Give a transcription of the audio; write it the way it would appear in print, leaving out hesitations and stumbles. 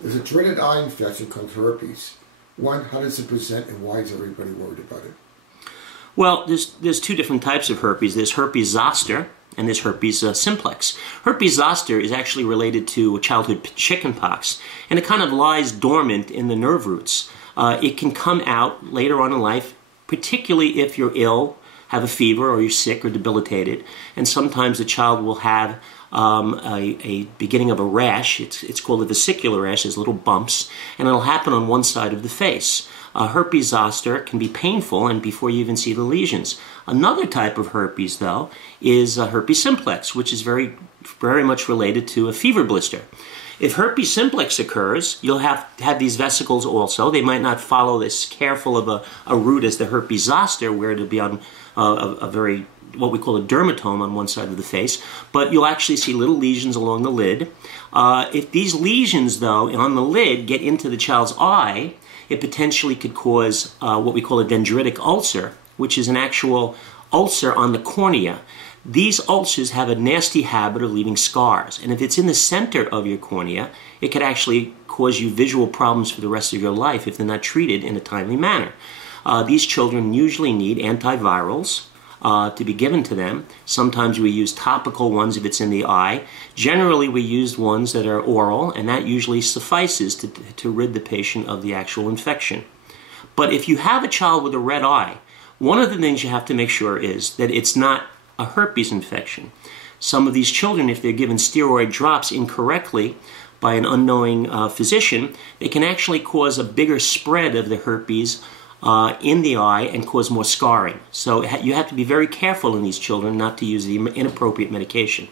There's a dreaded eye infection called herpes. One, how does it present and why is everybody worried about it? Well, there's two different types of herpes. There's herpes zoster and there's herpes simplex. Herpes zoster is actually related to childhood chickenpox, and it kind of lies dormant in the nerve roots. It can come out later on in life, particularly if you're ill, have a fever, or you're sick or debilitated, and sometimes the child will have a beginning of a rash. It's called a vesicular rash. There's little bumps, and it'll happen on one side of the face. Herpes zoster can be painful and before you even see the lesions. Another type of herpes, though, is herpes simplex, which is very much related to a fever blister. If herpes simplex occurs, you'll have these vesicles also. They might not follow as careful of a route as the herpes zoster, where it'll be on a very, what we call a dermatome on one side of the face, but you'll actually see little lesions along the lid. If these lesions, though, on the lid get into the child's eye, it potentially could cause what we call a dendritic ulcer, which is an actual ulcer on the cornea. These ulcers have a nasty habit of leaving scars, and if it's in the center of your cornea, it could actually cause you visual problems for the rest of your life if they're not treated in a timely manner. These children usually need antivirals to be given to them. Sometimes we use topical ones if it's in the eye. Generally, we use ones that are oral, and that usually suffices to rid the patient of the actual infection. But if you have a child with a red eye, one of the things you have to make sure is that it's not a herpes infection. Some of these children, if they're given steroid drops incorrectly by an unknowing physician, they can actually cause a bigger spread of the herpes in the eye and cause more scarring. So you have to be very careful in these children not to use the inappropriate medication.